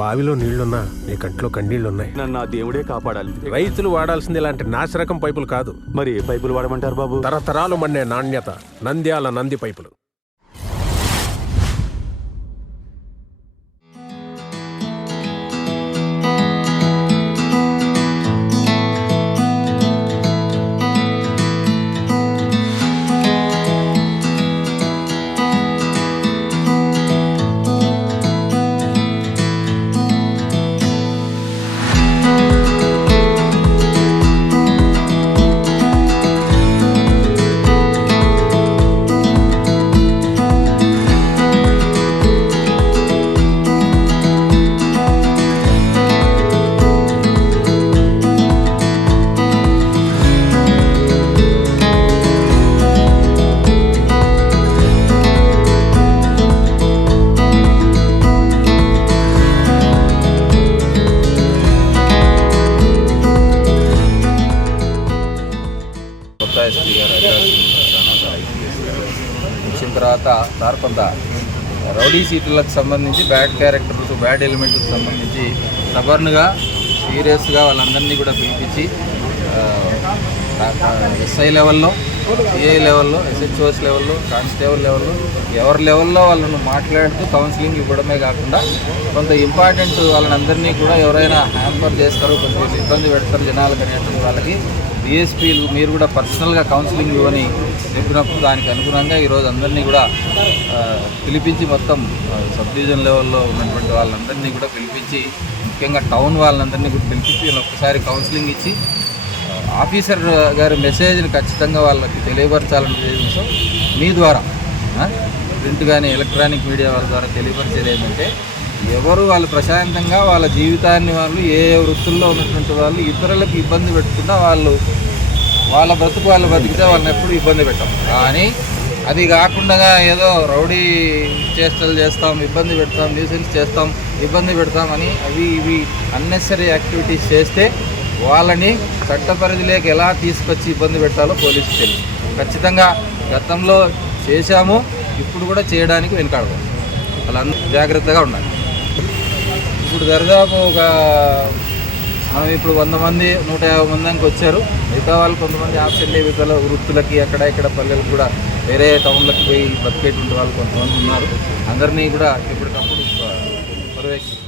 బావిలో నీళ్లున్నా నీ కంట్లో కన్నీళ్లున్నాయి. నన్ను ఆ దేవుడే కాపాడాలి. రైతులు వాడాల్సింది ఇలాంటి నాసిరకం పైపులు కాదు. మరి ఏ పైపులు వాడమంటారు బాబు? తరతరాలు మన్నే నాణ్యత నంద్యాల నంది పైపులు. ఎస్పీ గారు వచ్చిన తర్వాత సార్ కొంత రౌడీ సీట్లకు సంబంధించి బ్యాడ్ క్యారెక్టర్లకు బ్యాడ్ ఎలిమెంట్లకు సంబంధించి స్టబర్న్గా సీరియస్గా వాళ్ళందరినీ కూడా పిలిపించి ఎస్ఐ లెవెల్లో, సిఐ లెవెల్లో, ఎస్హెచ్ఓస్ లెవెల్లో, కానిస్టేబుల్ లెవెల్లో ఎవరి లెవెల్లో వాళ్ళను మాట్లాడుతూ కౌన్సిలింగ్ ఇవ్వడమే కాకుండా కొంత ఇంపార్టెంట్ వాళ్ళని అందరినీ కూడా ఎవరైనా హ్యాంపర్ చేస్తారు, కొంచెం ఇబ్బంది పెడతారు జనాలకు అనేటువంటి వాళ్ళకి డిఎస్పీలు మీరు కూడా పర్సనల్గా కౌన్సిలింగ్ ఇవ్వని చెప్పినప్పుడు దానికి అనుగుణంగా ఈరోజు అందరినీ కూడా పిలిపించి మొత్తం సబ్ డివిజన్ లెవెల్లో ఉన్నటువంటి వాళ్ళందరినీ కూడా పిలిపించి ముఖ్యంగా టౌన్ వాళ్ళందరినీ కూడా పిలిపించి ఒక్కసారి కౌన్సిలింగ్ ఇచ్చి ఆఫీసర్ గారి మెసేజ్ని ఖచ్చితంగా వాళ్ళకి తెలియపరచాలని ఉద్దేశంతో మీ ద్వారా ప్రింట్ కానీ ఎలక్ట్రానిక్ మీడియా వాళ్ళ ద్వారా తెలియపరిచేది ఏంటంటే ఎవరు వాళ్ళు ప్రశాంతంగా వాళ్ళ జీవితాన్ని వాళ్ళు ఏ వృత్తుల్లో ఉన్నటువంటి వాళ్ళు ఇతరులకు ఇబ్బంది పెట్టకుండా వాళ్ళ బ్రతుకు వాళ్ళు బతికితే వాళ్ళని ఎప్పుడు ఇబ్బంది పెట్టాం. కానీ అది కాకుండా ఏదో రౌడీ చేష్టలు చేస్తాం, ఇబ్బంది పెడతాం, న్యూసెన్స్ చేస్తాం, ఇబ్బంది పెడతామని ఇవి అన్నెసరీ యాక్టివిటీస్ చేస్తే వాళ్ళని చట్ట పరిధిలోకి ఎలా తీసుకొచ్చి ఇబ్బంది పెట్టాలో పోలీసులు తెలుసు. ఖచ్చితంగా గతంలో చేశాము, ఇప్పుడు కూడా చేయడానికి వెనుకాడము. వాళ్ళందరూ జాగ్రత్తగా ఉండాలి. ఇప్పుడు దరిదాపు మనం ఇప్పుడు 100 మంది 150 మందికి వచ్చారు. మిగతా వాళ్ళు కొంతమంది ఆబ్సెంట్ అయ్యే వృత్తులకి అక్కడ ఇక్కడ పల్లెలకు కూడా వేరే టౌన్లకు పోయి బతికేటువంటి వాళ్ళు కొంతమంది ఉన్నారు. అందరినీ కూడా ఎప్పటికప్పుడు పర్యవేక్షిస్తారు.